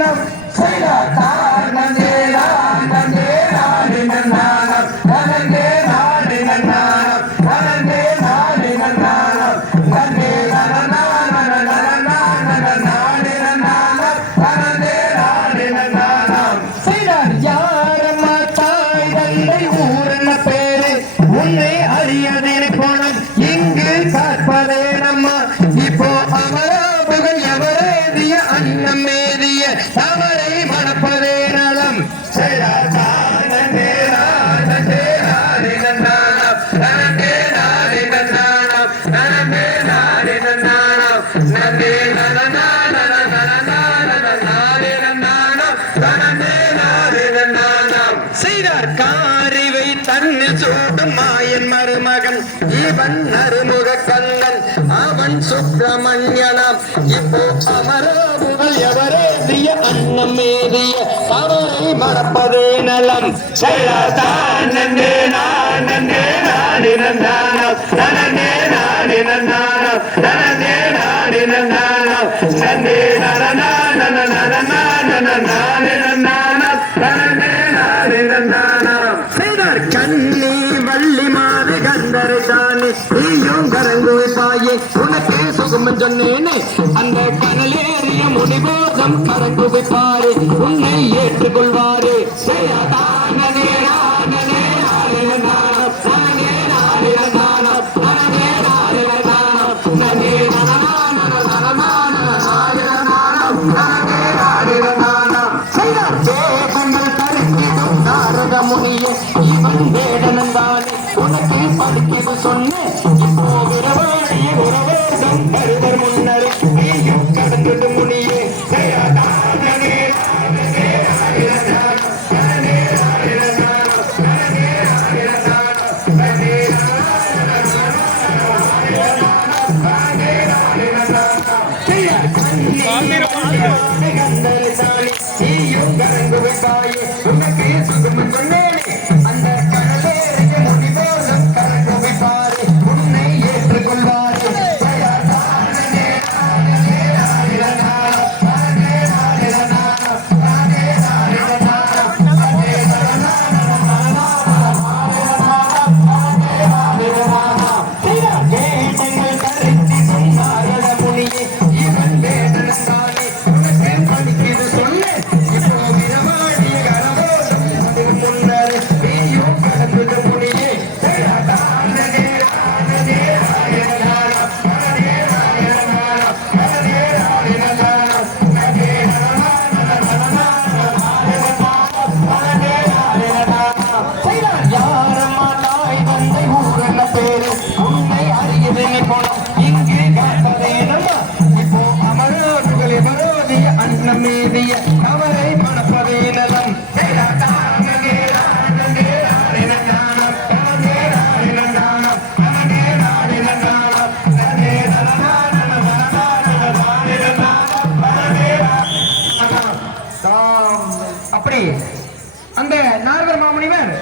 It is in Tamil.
நன்னம் நாடு நன்னே செய்தார் காரிவை தன்னில் சூடும் மாயன் மர சிவன் அருமுக கண்ணன் அவன் சுப்பிரமணியனாம். இப்போ அமராபுகள் எவரேதிய அன்னம் மேதிய அவரை மறப்பதே நலம். செய்தார் தானே நானே நாடி நன்னானம் நனே நாடி நன்னானம் நனே நாடி நன்னானம் செய்தார் மாறு தானே நீயும் கரங்கு பாயே உனக்கே சுகமன் சொன்னேனே அந்த கனலேறிய முனிபோதம் கரங்கு உன்னை ஏற்றுக்கொள்வாரு முனியே இவன் உனக்கு உறவேதம் கருதர் முன்னரே நீயும் கடந்துட்டு முனியே. செய்யாதானே யாரம்மா அன்னம் கவலை அவரை நலம் அப்படி அந்த நாரதர் மாமுனிவர்